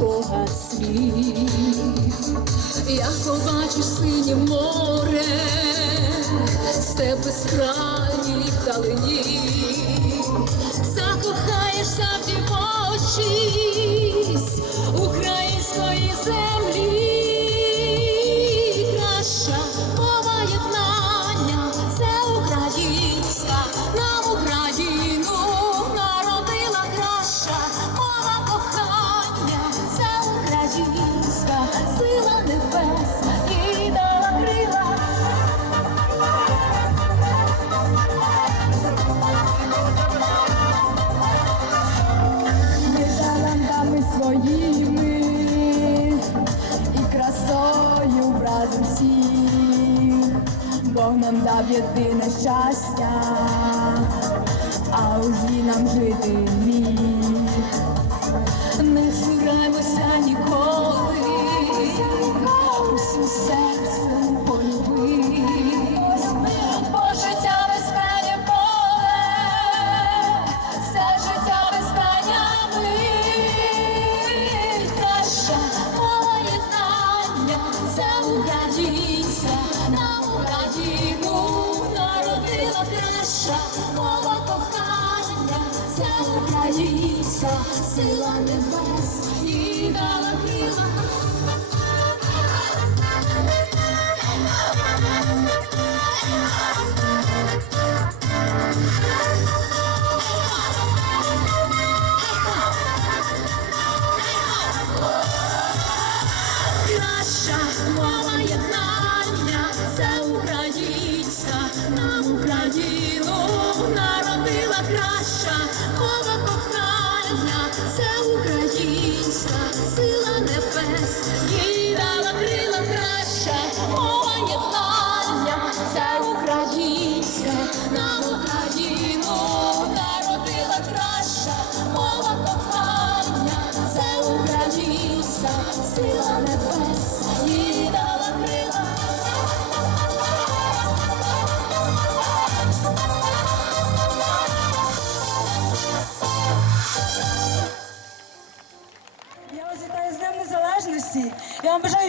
Бога світ, як побачиш синє море, степи скрайні вдалині, закохаєшся в дівочість української землі.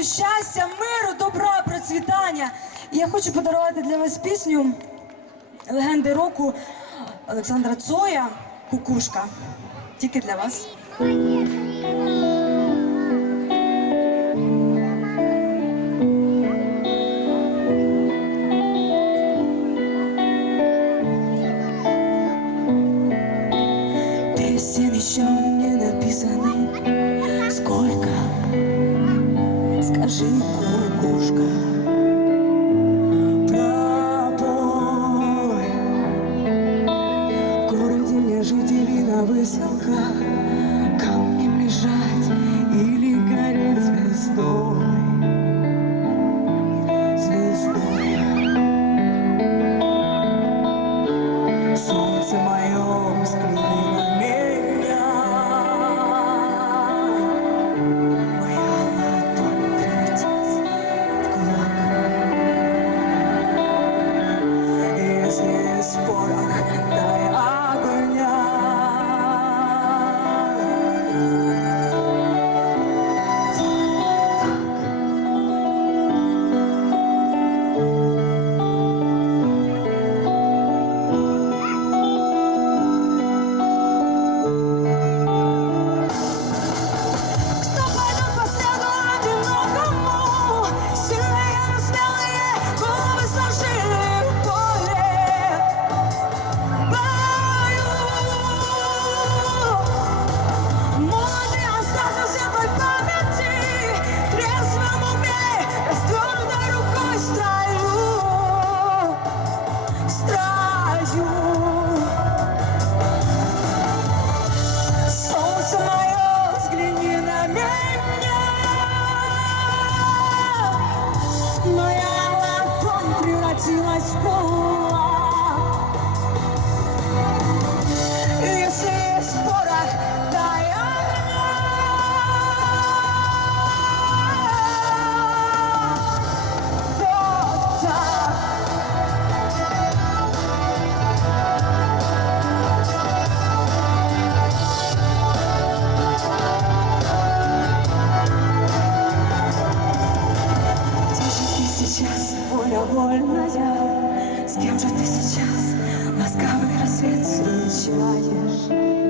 щастя, миру, добра, процвітання. І я хочу подарувати для вас пісню легенди року Олександра Цоя Кукушка. Тільки для вас. Тобой В городе мне жители на выселках. 너야 와 덤불아 지와 스포와 довольна я, с кем же ты сейчас ласковый рассвет встречаешь?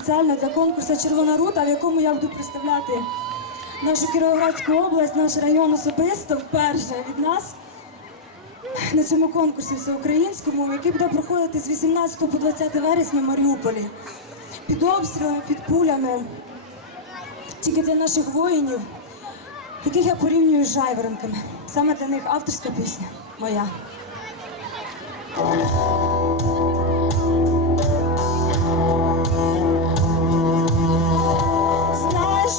Спеціально для конкурсу Червона рута, в якому я буду представляти нашу Кіровоградську область, наш район особисто вперше від нас на цьому конкурсі всеукраїнському, який буде проходити з 18 по 20 вересня в Маріуполі. Під обстрілами, під пулями. Тільки для наших воїнів, яких я порівнюю з жайворонками. Саме для них авторська пісня моя.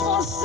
Christmas.